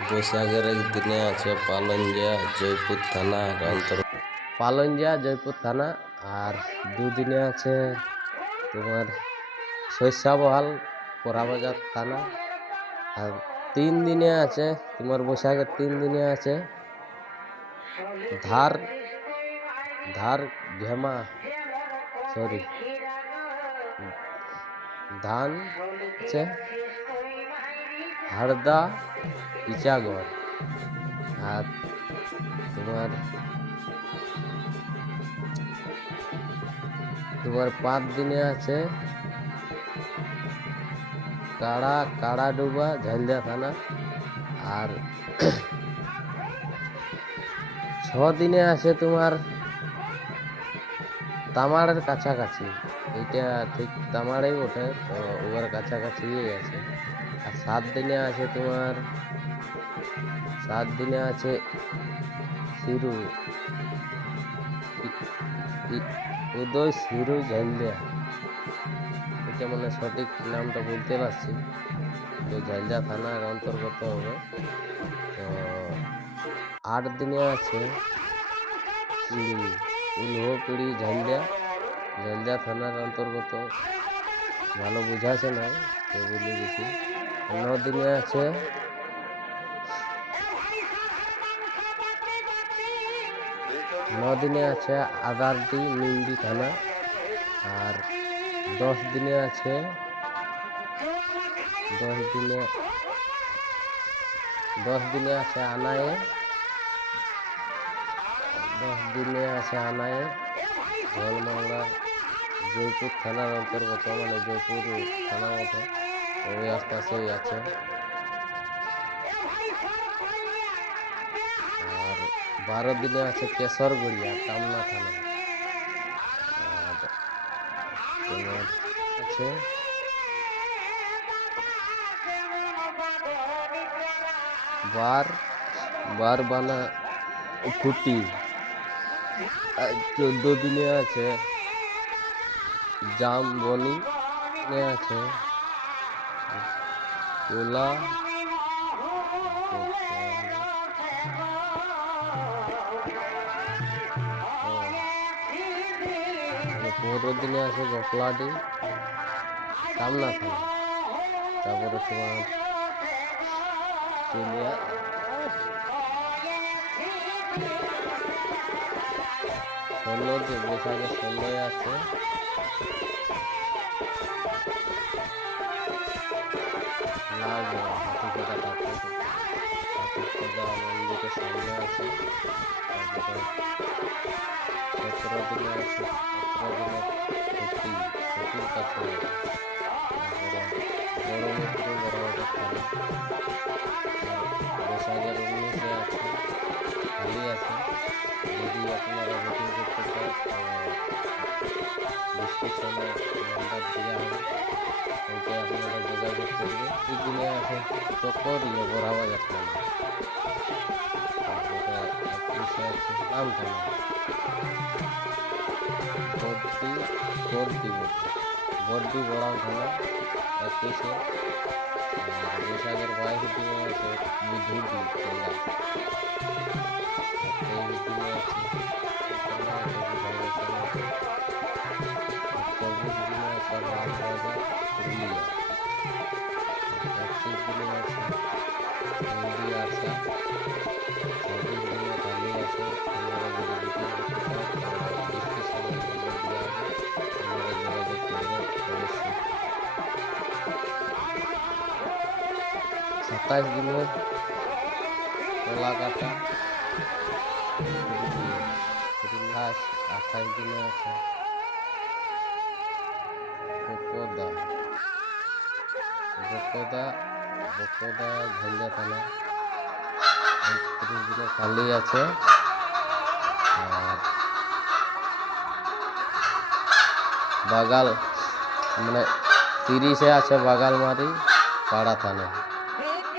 বৈশাখের দিনে আছে পালঞ্জা জয়পুর থানার অন্তর পালঞ্জা জয়পুর থানা, আর দুদিনে আছে তোমার শস্যাবহাল পোড়াবাজার থানা। আর তিন দিনে আছে তোমার বৈশাখের তিন দিনে আছে ধার ধার ঘেমা সরি ধান আছে হারদা ইচাগড় আর তোমার তোমার পাঁচ দিনে আছে কাড়া কাড়া ডুবা ঝালদা থানা। আর ছ দিনে আছে তোমার তামাড়ের কাছাকাছি। এটা ঠিক তামাড়েই ওঠে তো ওর কাছাকাছি আছে। আর সাত দিনে আছে তোমার সাত দিনে আছে। ই- উদয় শিরু ঝালদিয়া এটা মানে সঠিক নামটা বলতে পারছি। তো ঝালদা থানার অন্তর্গত হবে। তো আট দিনে আছে। পিড়ি উলহ পিড়ি ঝালদা থানার অন্তর্গত। ভালো বুঝাছে না তো বলে দিছি। ন দিনে আছে। ন দিনে আছে আগারডি নিন্দি থানা। আর দশ দিনে আছে, দশ দিনে দশ দিনে আছে আনায়ে। দশ দিনে আছে আনায়ে। জলমাংলা জয়পুর থানার অন্তর্গত মানে জয়পুর থানার মতো। ওই আশপাশেই আছে। বারো দিনে আছে কেশরগড়িয়া কামনা থানা। আছে বার বার বানা খুঁটি চোদ্দ দিনে আছে জাম বনি আছে। কোলা পনেরো দিনে আছে গফলাডি কামনা থানা তারপরে তোমার চলিয়া আছে। সামনে আছে দিনে আছে। সতেরো দিনে ছুটি ছুটির কাছে তারপরে বড় মূর্তি বড় বাজার থানা বৈশাখের উনিশে আছে খালি আছে যদি আপনারা বুকিং করতে চান ডিসক্রিপশনে নাম্বার দেওয়া হবে ওইটা আপনারা যোগাযোগ করবে এই আছে চকর ইয়ে বড় থানা আছে নাম থানা বড্ডি বড্ডি বড্ডি বড় থানা একুশে বৈশাখের বাইশ দিনে আছে বুধুডি কেলা সাতাশ দিনে কলা কাটা লাশ আঠাশ দিনে আছে। বকদা। আছে। আর বাগাল মানে তিরিশে আছে বাগালমারি, পাড়া থানা।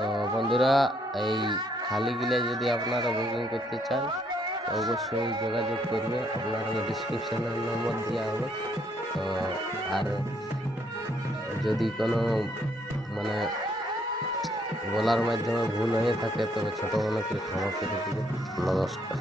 তো বন্ধুরা, এই খালিগুলো যদি আপনারা বুকিং করতে চান, অবশ্যই যোগাযোগ করবে। আপনারা ডিসক্রিপশানের নম্বর দেওয়া হবে। তো আর যদি কোনো মানে বলার মাধ্যমে ভুল হয়ে থাকে, তবে ছোটো মনে করে ক্ষমা করে দেবে নমস্কার।